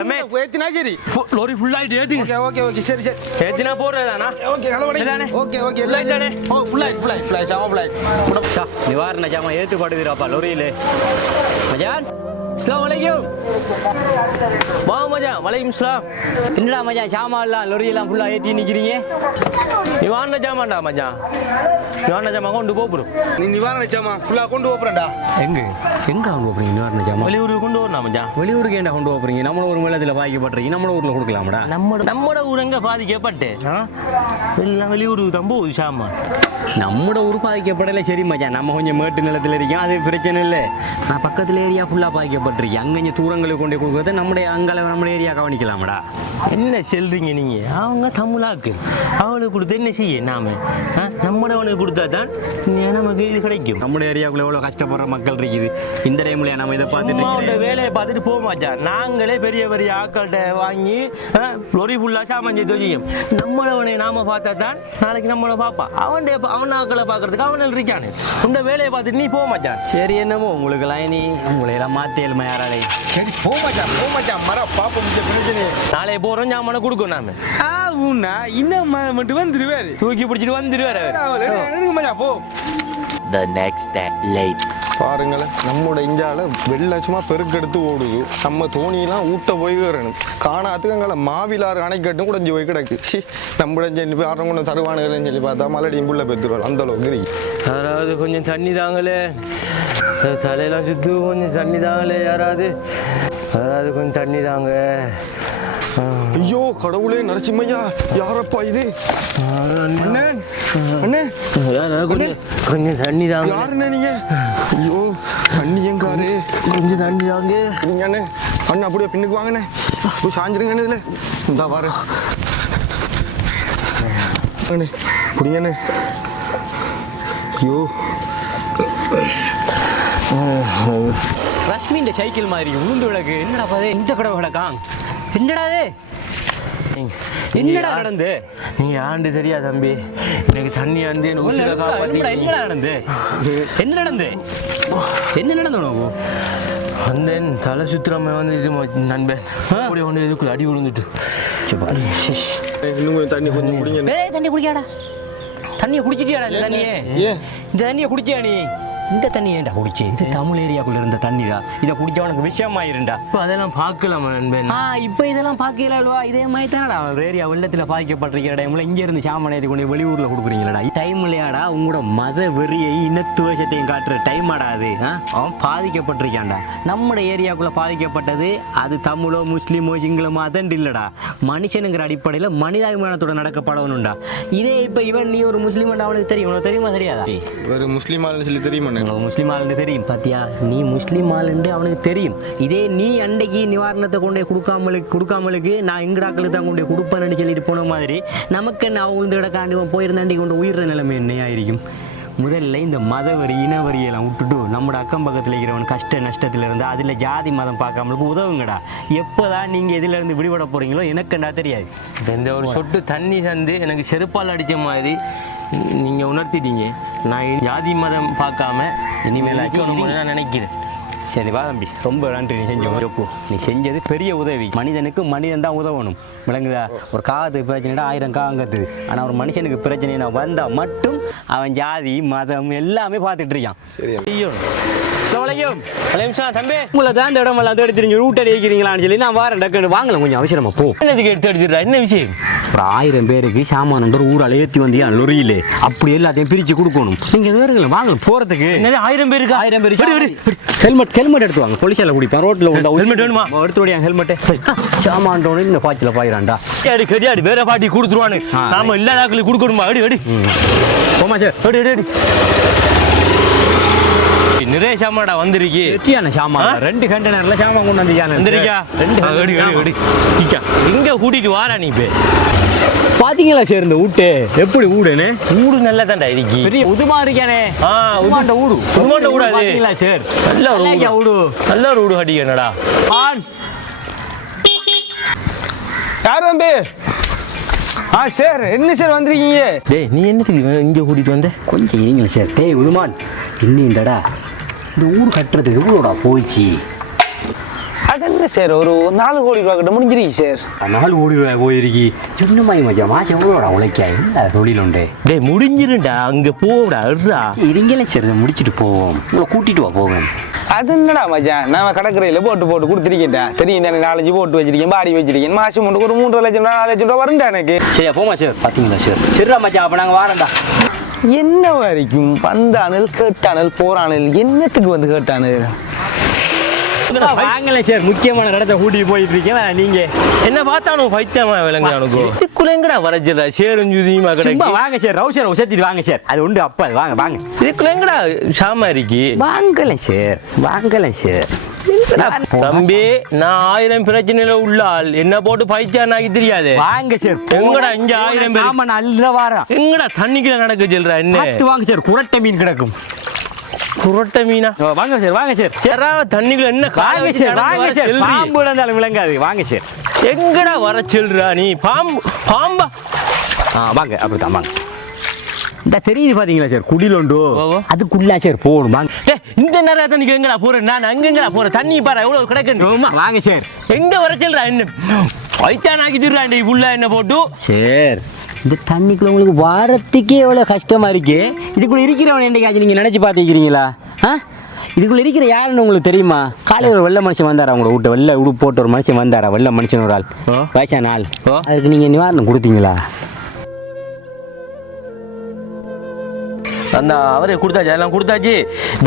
ஏத்தினா சரி. Lorry full ஆயிட்டு ஏத்தி. ஓகே ஓகே ஓகே சரி சரி. ஏத்தினா போடுறதானா ஓகே கலவடை இதானே? ஓகே ஓகே எல்லாம். இதானே? ஓ ஃபுல் ஆயிட் ஃபுல் ஆயிட் ஃபுல் ஆயிட் சாமா ஃபுல் ஆயிட் ஷா நிவாரண ஜாமா ஏற்றுப்படுகிறப்பா லொரியிலே. மஜான் அஸ்லாம் வலைக்கும் வா மஜா வலைக்கும் சலாம் என்னடா மஜான் ஷாமாலாம் லொரியெல்லாம் ஃபுல்லாக ஏற்றி நிற்கிறீங்க நீ வாண்ண ஜாமான்டா மஜா. நீ வாண்ண ஜாமா கொண்டு போப்புறோம் நீ நிவாரண சாமா ஃபுல்லா கொண்டு போறேன்டா. எங்கே? எங்கே கொண்டு போகிறீங்க நிவாரண ஜாமா வெளியூருக்கு கொண்டு வரணும் மஜா. வெளியூருக்கு என்ன கொண்டு போகிறீங்க நம்மள ஒரு மேலத்தில் பாய்க்கப்பட்டிருக்கீங்க நம்மள ஊரில் கொடுக்கலாமடா? நம்ம நம்மட ஊர் எங்க பாதிக்கப்பட்டு? எல்லாம் வெளியூருக்கு தான் போகுது சாமான். நம்மட ஊர் பாதிக்கப்படலை சரி மச்சான். நம்ம கொஞ்சம் மேட்டு நிலத்தில் இருக்கோம். அது பிரச்சனை இல்லை. நான் பக்கத்தில் ஏரியா ஃபுல்லாக பாதிக்கப்பட்டிருக்கேன் அங்கே இங்கே தூரங்களுக்கு கொண்டு கொடுக்குறது நம்முடைய அங்கே நம்ம ஏரியா கவனிக்கலாமடா. என்ன சொல்றீங்க நீங்க? அவங்க தமிழாக்கு. அவளுக்கு கொடுத்து என்ன செய்ய நாம? ஆ? நம்மடவனுக்கு கொடுத்தா தான் நமக்கு இது கிடைக்கும். நம்ம ஏரியாவுக்குள்ள எவ்வளோ கஷ்டப்படுற மக்கள் இருக்குது? இந்த டைம்ல நம்ம இதை பார்த்துட்டு வேலையை பார்த்துட்டு போக நாங்களே பெரிய பெரிய ஆட்கள்கிட்ட வாங்கி லொரி ஃபுல்லாக சாமான் செய்து வச்சுக்கோம் நம்மளவனை நாம பார்த்தா தான் நாளைக்கு நம்மளை பார்ப்பான். அவன் அவன் ஆக்களை பார்க்கறதுக்கு அவன் இருக்கானு உண்ட வேலையை பார்த்துட்டு நீ போக மாட்டான் சரி என்னமோ உங்களுக்கு லைனி உங்களை எல்லாம் மாற்றியல்மா யாராலே சரி போ மச்சான் போ மச்சான் மர பாப்போம் பிரச்சனை நாளைய போகிறோம் சாமானை கொடுக்கும் நாம ஆ உன்னா இன்னும் மட்டும் வந்துருவாரு தூக்கி பிடிச்சிட்டு வந்துருவாரு போ the next day late. பாருங்களேன். நம்மோட இந்தியாவில் வெள்ளம் சும்மா பெருக்கெடுத்து ஓடுது. நம்ம தோணியெல்லாம் ஊட்ட போய் வரணும் காணாத்துக்கு அங்கே மாவிலாறு அணைக்கட்டும் குடஞ்சி போய் கிடக்கு. சி நம்ம சொல்லி யாரும் கொண்டு தருவானுங்கன்னு சொல்லி பார்த்தா மலடியும் புள்ள பெற்றுருவாள் அந்த அளவுக்கு இருக்கு. யாராவது கொஞ்சம் தண்ணி தாங்களே? தலையெல்லாம் சுத்து கொஞ்சம் தண்ணி தாங்களே யாராவது? யாராவது கொஞ்சம் தண்ணி தாங்க. ஐயோ கடவுளே நரசிம்மையா யாரப்பா இது? அண்ணன் யாராவது கொஞ்சம் தண்ணி தாங்க யாருண்ணே நீங்க? ஐயோ தண்ணி எங்காரு? கொஞ்சம் தண்ணி தாங்க நீங்க அண்ணே அண்ணன் அப்படியே பின்னுக்கு வாங்கண்ணே. போய் சாஞ்சிருங்க அண்ணே இதுல. இந்தா பாரு. அண்ணே ஐயோ. ரஷ்மின்ற சைக்கிள் மாதிரி உளுந்து விளக்கு. என்னடா பாது? இந்த கடவுள் விளக்கா? என்னடாதே என்னடா நடந்து? நீங்க ஆண்டு தெரியா தம்பி. எனக்கு தண்ணி வந்து என்ன உசுரை காப்பாத்தி என்னடா நடந்து? என்ன நடந்து? என்ன நடந்து உனக்கு? வந்தேன். தலை சுத்துறம வந்து நண்பன் அப்படியே கொண்டு இதுக்குள்ள அடி விழுந்துட்டு. இன்னும் கொஞ்சம் தண்ணி கொஞ்சம் குடிங்க. ஏய் தண்ணி குடிக்காடா தண்ணியை குடிச்சிட்டியாடா இந்த தண்ணியே? ஏன்? இந்த தண்ணியை குடிச்சியா நீ? இந்த தண்ணி ஏன்டா குடிச்சு? இது தமிழ் ஏரியாக்குள்ள இருந்த தண்ணிடா. இதை குடிச்சா உனக்கு விஷயமாயிருண்டா இப்போ அதெல்லாம் பார்க்கலாமா நண்பன்? ஆ இப்போ இதெல்லாம் பார்க்கலவா இதே மாதிரி தானடா ஒரு ஏரியா வெள்ளத்தில் பாதிக்கப்பட்டிருக்கிற டைமில் இங்கே இருந்து சாமானியத்தை கொண்டு வெளியூரில் கொடுக்குறீங்களடா. டைம் இல்லையாடா. உங்களோட மத வெறியை இனத்துவசத்தையும் காட்டுற டைம் ஆடா அது. ஆ? அவன் பாதிக்கப்பட்டிருக்கான்டா. நம்மட ஏரியாக்குள்ளே பாதிக்கப்பட்டது அது தமிழோ முஸ்லீமோ சிங்களமோ அதண்டு இல்லைடா. மனுஷனுங்கிற அடிப்படையில் மனிதாபிமானத்தோட நடக்க பழகணும்டா. இதே இப்போ இவன் நீ ஒரு முஸ்லீம் அவனுக்கு தெரியும். உனக்கு தெரியுமா தெரியாதா? ஒரு முஸ்லீம் சொல்லி தெரியுமா முஸ்லீம் ஆளுன்னு தெரியும். பாத்தியா? நீ முஸ்லீம் ஆளுன்னு அவனுக்கு தெரியும். இதே நீ அன்னைக்கு நிவாரணத்தை கொண்டு கொடுக்காமலுக்கு கொடுக்காமலுக்கு நான் எங்கடாக்களுக்கு தான் கொண்டு கொடுப்பேன்னு சொல்லிட்டு போன மாதிரி நமக்கு என்ன அவங்க இந்த இடக்காண்டி போயிருந்தாண்டி கொண்டு உயிர் நிலைமை என்னையா இருக்கும்? முதல்ல இந்த மதவரி இனவரியெல்லாம் விட்டுட்டு நம்மளோட அக்கம் பக்கத்தில் இருக்கிறவன் கஷ்ட நஷ்டத்தில் இருந்து அதில் ஜாதி மதம் பார்க்காமலுக்கு உதவுங்கடா. எப்போதான் நீங்கள் இதிலேருந்து விடுபட போகிறீங்களோ எனக்கு என்ன தெரியாது. இந்த ஒரு சொட்டு தண்ணி தந்து எனக்கு செருப்பால் அடிச்ச மாதிரி நீங்க உணர்த்திட்டீங்க. நான் ஜாதி மதம் பார்க்காம இனிமேல் அடிக்கணும்னு நான் நினைக்கிறேன். சரி வா தம்பி. ரொம்ப நன்றி நீ செஞ்ச உழைப்பு நீ செஞ்சது பெரிய உதவி. மனிதனுக்கு மனிதன் தான் உதவணும். விளங்குதா? ஒரு காது பிரச்சனைடா ஆயிரம் காங்கத்து ஆனால் ஒரு மனுஷனுக்கு பிரச்சனை வந்தா மட்டும் அவன் ஜாதி மதம் எல்லாமே பார்த்துட்டு இருக்கான். உங்களை தான் இந்த இடமெல்லாம் தேடி தெரிஞ்சு ரூட் அடிக்கிறீங்களான்னு சொல்லி நான் வாரேன். டக்குன்னு வாங்கலாம் கொஞ்சம் அவசரமா போ. என்னதுக்கு எடுத்து எடுத்துடுறா என்ன விஷயம்? ஒரு ஆயிரம் பேருக்கு சாமான் ஒரு ஊரால் ஏற்றி வந்தியா லொரியிலே? அப்படி எல்லாத்தையும் பிரித்து கொடுக்கணும். நீங்கள் வேறுங்களேன் வாங்க போகிறதுக்கு ஆயிரம் பேருக்கு? ஆயிரம் பேர். ஹெல்மெட் ஹெல்மெட் எடுத்து வாங்க. போலீஸால குடிப்பான் ரோட்ல உண்டா Helmet வேணுமா? எடுத்து வடியா ஹெல்மெட் சாமான்டோட இந்த பாய்ச்சல பாயிரான்டா அடி கடியாடி வேற பாட்டி கொடுத்துருவானு. நாம இல்லாதாக்களுக்கு கொடுக்கணுமா? அடி அடி. போமா சார் அடி அடி அடி. நிறைய சாமாடா வந்திருக்கி. வெற்றியான சாமான். ஆ? ரெண்டு கண்டெய்னர்ல சாமான் கொண்டு வந்திருக்காங்க வந்திருக்கியா ரெண்டு. எங்க கூட்டிட்டு வாரா நீ இப்ப பாத்தீங்களா சார் இந்த வீட்டு எப்படி வீடுன்னு ஊடு நல்லா தான்டா இருக்கி பெரிய உதுமா இருக்கானே. ஆ உதுமாண்ட வீடு உதுமாண்ட அது. பாத்தீங்களா சார்? நல்ல ஒரு. வீடு நல்ல ஒரு வீடு கட்டி என்னடா. ஆன். யார் தம்பி? ஆ சார் என்ன சார் வந்திருக்கீங்க? டேய் நீ என்னத்துக்கு இங்க கூட்டிட்டு வந்த? கொஞ்சம் இருங்களேன் சார். டேய் உதுமான் இன்னும் இந்தடா இந்த ஊர் கட்டுறதுக்கு எவ்வளோடா போயிடுச்சு என்ன சார்? ஒரு நாலு கோடி ரூபா கிட்ட முடிஞ்சிருச்சு சார். நாலு கோடி ரூபாய் போயிருக்கி. என்ன மாதிரி மச்சான்? மாசம் எவ்வளோடா உழைக்கா இல்லை தொழில் உண்டு? டேய் முடிஞ்சிருண்டா அங்க போடா இருடா இருங்கலே சரி முடிச்சிட்டு போவோம். உங்களை கூட்டிட்டு வா போவேன் அது என்னடா மச்சான்? நான் கடற்கரையில் போட்டு போட்டு கொடுத்துருக்கேன் தெரியும் எனக்கு நாலஞ்சு போட்டு வச்சிருக்கேன் பாடி வச்சிருக்கேன். மாசம் மட்டும் ஒரு மூன்றரை லட்சம் ரூபா, நாலு லட்சம் ரூபா வரும்டா எனக்கு. சரியா போமா சார். பார்த்தீங்களா சார்? சரிடா மச்சான் அப்போ நாங்கள் வாரண்டா என்ன வரைக்கும் பந்தானல் கேட்டானல் போறானல் என்னத்துக்கு வந்து கேட்டானல் வாங்கல சார்? முக்கியமான இடத்த கூட்டிட்டு போயிட்டு இருக்கேன். நீங்க. என்ன பார்த்தாலும் பைத்தியமா விளங்க அவனுக்கு. இதுக்குள்ள எங்கடா வரஜிடா சேரும் ஜுதியுமா சும்மா கிடக்கு வாங்க சார். ரவுசர் உசத்திட்டு வாங்க சார். அது உண்டு அப்பா அது வாங்க வாங்க. இதுக்குள்ள எங்கடா ஷாமா இருக்கி வாங்கல சார். வாங்கல சார். தம்பி நான் ஆயிரம் பிரச்சனையில உள்ள ஆள். என்ன போட்டு பைத்தியம் ஆகி தெரியாது. வாங்க சார். எங்கடா இங்க ஆயிரம் பேர்? சாமான் அல்ல வாரம். எங்கடா தண்ணிக்குள்ள நடக்க சொல்றா என்ன? வாங்க சார். குரட்டை மீன் கிடக்கும். குரட்ட மீனா. வாங்க சார் வாங்க சார். சேரா தண்ணிக்குள்ள என்ன வாங்க சார் வாங்க சார்? பாம்பு விழுந்தாலும் விளங்காது. வாங்க சார். எங்கடா வர சொல்றா நீ? பாம்பு பாம்பா. ஆ வாங்க அப்படிதான் வாங்க. இந்த தெரியுது பாத்தீங்களா சார்? குடில் உண்டு ஓ, ஓ. அதுக்குள்ளா சார் போகணும். வாங்க. டேய் இந்த நேரம் தண்ணிக்கு எங்கடா போறேன் நான் அங்க எங்கடா போறேன் தண்ணி பாரு எவ்வளவு கிடக்கு வாங்க சார். எங்க வர சொல்றா என்ன? பைத்தியம் ஆக்கி திருறாண்டி புள்ள என்ன போட்டு? சார் இந்த தண்ணிக்குள்ள உங்களுக்கு வாரத்துக்கே எவ்வளோ கஷ்டமா இருக்கு? இதுக்குள்ள இருக்கிறவன் என்னைக்காச்சும் நீங்க நினைச்சு பார்த்துக்கிறீங்களா ஆ? இதுக்குள்ள இருக்கிற யாருன்னு உங்களுக்கு தெரியுமா? காலையில் ஒரு வெள்ளை மனுஷன் வந்தாரா உங்களை விட்டு? வெள்ளை உடுப்பு போட்டு ஒரு மனுஷன் வந்தாரா? வெள்ளை மனுஷன் ஒரு ஆள். வயசான ஆள். அதுக்கு நீங்க நிவாரணம் கொடுத்தீங்களா? அந்த அவரே கொடுத்தாச்சு அதெல்லாம் கொடுத்தாச்சு.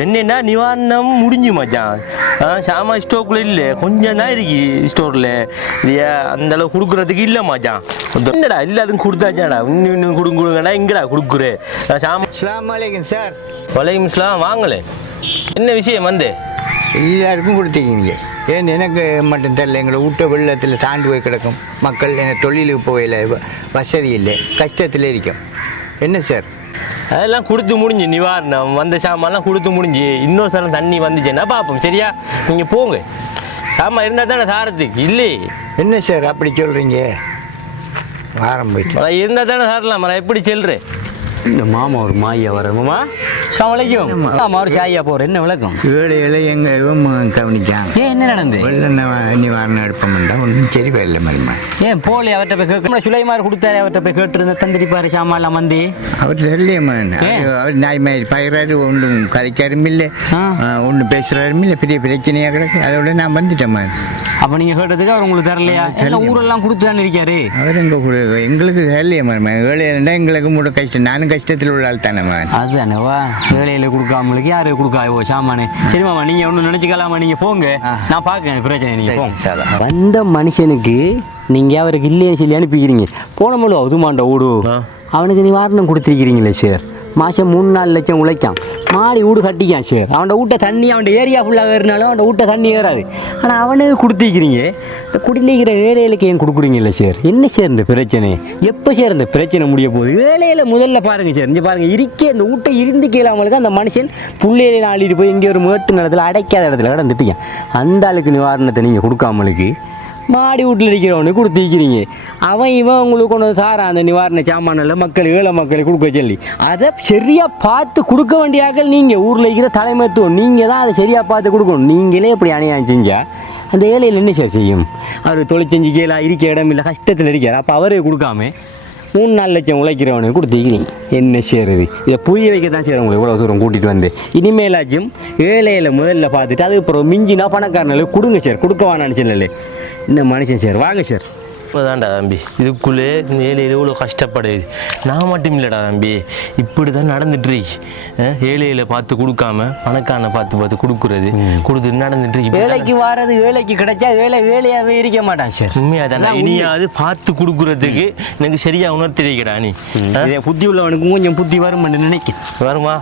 என்னன்னா நிவாரணம் முடிஞ்சு மச்சான். ஆ சாமா ஸ்டோக்கில் இல்லை கொஞ்சம் தான் இருக்கு ஸ்டோரில் இல்லையா அந்த அளவு கொடுக்குறதுக்கு இல்லை மச்சான். என்னடா எல்லாரும் கொடுத்தாச்சாடா? இன்னும் இன்னும் கொடுங்க கொடுங்கடா எங்கடா கொடுக்குற? சாமா அஸ்ஸலாமு அலைக்கும் சார். வலையும் இஸ்லாம் வாங்கலை என்ன விஷயம் வந்து? எல்லாருக்கும் கொடுத்துருக்கீங்க ஏன் எனக்கு மட்டும் தெரியல எங்களை வீட்டை வெள்ளத்தில் தாண்டி போய் கிடக்கும். மக்கள் எனக்கு தொழிலுக்கு போகல வசதி இல்லை. கஷ்டத்தில் இருக்கும். என்ன சார்? அதெல்லாம் கொடுத்து முடிஞ்சு நிவாரணம் வந்த சாமான்லாம் கொடுத்து முடிஞ்சு இன்னொரு சரம் தண்ணி வந்துச்சுன்னா பார்ப்போம் சரியா? நீங்கள் போங்க. சாமான் இருந்தால் தானே சாரத்துக்கு? இல்லை. என்ன சார் அப்படி சொல்கிறீங்க வாரம் போயிட்டு. இருந்தால் தானே சாரலாம் மழை எப்படி செல்றேன் இந்த மாமா ஒரு மாயா வர மாமா சமலைக்கும் மாமா ஒரு சாயா போற என்ன விளக்கம்? ஏழைகளை எங்கள் இவன் கவனிச்சாங்க ஏன் என்ன நடந்து? வெள்ள நவ- நிவாரணம் எடுப்போம்டா. ஒன்றும் சரி வரல மருமா ஏன் போலி அவர்கிட்ட போய் கேட்க சுலைமார் கொடுத்தாரு அவர்கிட்ட போய் கேட்டுருந்த தந்திரிப்பாரு சாமான்லாம் வந்து. அவர் தெரியலையம்மன் ஏன்? அவர் நாய் மாதிரி பயிராரு ஒன்றும் கதைக்காரும் இல்லை. ஒன்றும் பேசுகிறாரும் இல்லை பெரிய பிரச்சனையாக கிடக்கு. அதோட நான் வந்துட்டேன் அப்ப நீங்க கேட்டதுக்கு அவர் உங்களுக்கு தரலையா? எல்லாம் ஊரெல்லாம் கொடுத்து தானே இருக்காரு? அவர் எங்க கூட எங்களுக்கு வேலையே மருமன் ஏழையா எங்களுக்கு மூட கஷ்டம். நானும் கஷ்டத்தில் உள்ள ஆள் தானே அதுதானேவா வேலையில கொடுக்காமலுக்கு யாரு கொடுக்காயோ சாமானு. சரி மாமா நீங்க ஒன்றும் நினைச்சுக்கலாமா? நீங்க போங்க. நான் பார்க்கறேன் பிரச்சனை நீங்க சரி, போங்க. வந்த மனுஷனுக்கு நீங்க அவருக்கு இல்லைன்னு சொல்லி அனுப்பிக்கிறீங்க. போன மூலம் அதுமாண்ட ஓடு. அவனுக்கு நிவாரணம் கொடுத்துருக்கிறீங்களே சார். மாதம் மூணு நாலு லட்சம் உழைக்கான். மாடி வீடு கட்டிக்கான் சார் அவன் வீட்டை தண்ணி அவன் ஏரியா ஃபுல்லாக ஏறினாலும் அவன் வீட்டை தண்ணி ஏறாது. ஆனால் அவனே கொடுத்துருக்கிறீங்க இந்த குடிநீக்கிற ஏழைகளுக்கு ஏன் கொடுக்குறீங்கல்ல சார் என்ன சார் இந்த பிரச்சனை? எப்போ சார் இந்த பிரச்சனை முடிய போகுது? ஏழையில முதல்ல பாருங்கள் சார் இங்கே பாருங்கள் இருக்கே இந்த வீட்டை இருந்து அவங்களுக்கு அந்த மனுஷன் புள்ளையில ஆளிட்டு போய் இங்கே ஒரு மேட்டு நிலத்தில் அடைக்காத இடத்துல கிடந்துட்டீங்க அந்த ஆளுக்கு நிவாரணத்தை நீங்கள் கொடுக்காமலுக்கு மாடி வீட்டில் இருக்கிறவனுக்கு கொடுத்துருக்கிறீங்க அவன் இவன் உங்களுக்கு கொண்டு வந்து சாரா அந்த நிவாரண சாமானில் மக்கள் ஏழை மக்களுக்கு கொடுக்க சொல்லி. அதை சரியாக பார்த்து கொடுக்க வேண்டிய நீங்கள் ஊரில் இருக்கிற தலைமைத்துவம் நீங்கள் தான் அதை சரியாக பார்த்து கொடுக்கணும். நீங்களே இப்படி அநியாயம் செஞ்சால் அந்த ஏழையில் என்ன சார் செய்யும்? அவர் தொழிற்செஞ்சு கீழே இருக்க இடம் இல்லை கஷ்டத்தில் இருக்கார். அப்போ அவரே கொடுக்காம மூணு நாலு லட்சம் உழைக்கிறவனுக்கு கொடுத்துக்கிறீங்க என்ன செய்யறது இதை? புரிய வைக்க தான் சார் உங்களை இவ்வளோ தூரம் கூட்டிகிட்டு வந்து. இனிமேலாச்சும் ஏழையில முதல்ல பார்த்துட்டு அதுக்கப்புறம் மிஞ்சினா பணக்காரனுக்கு கொடுங்க சார். கொடுக்க வேணான்னு சொல்லலை. இந்த மனுஷன் சார். வாங்க சார். தான்டா தம்பி. இதுக்குள்ளே ஏழையில் இவ்வளோ கஷ்டப்படுது. நான் மட்டும் இல்லைடா தம்பி. இப்படி தான் நடந்துட்டு இருக்கு. அஹ், ஏழையில பார்த்து கொடுக்காம பணக்காரனை பார்த்து பார்த்து கொடுக்குறது. கொடுத்து நடந்துட்டு இருக்கு. இப்படி ஏழைக்கு வாரது ஏழைக்கு கிடைச்சா ஏழை வேலையாகவே இருக்க மாட்டான் சார். உண்மையா தானே. இனியாவது பார்த்து கொடுக்குறதுக்கு எனக்கு சரியா உணர்த்தி வைக்கிறா நீ புத்தி உள்ளவனுக்கு கொஞ்சம் புத்தி வரும் நினைக்கிறேன். வருமா?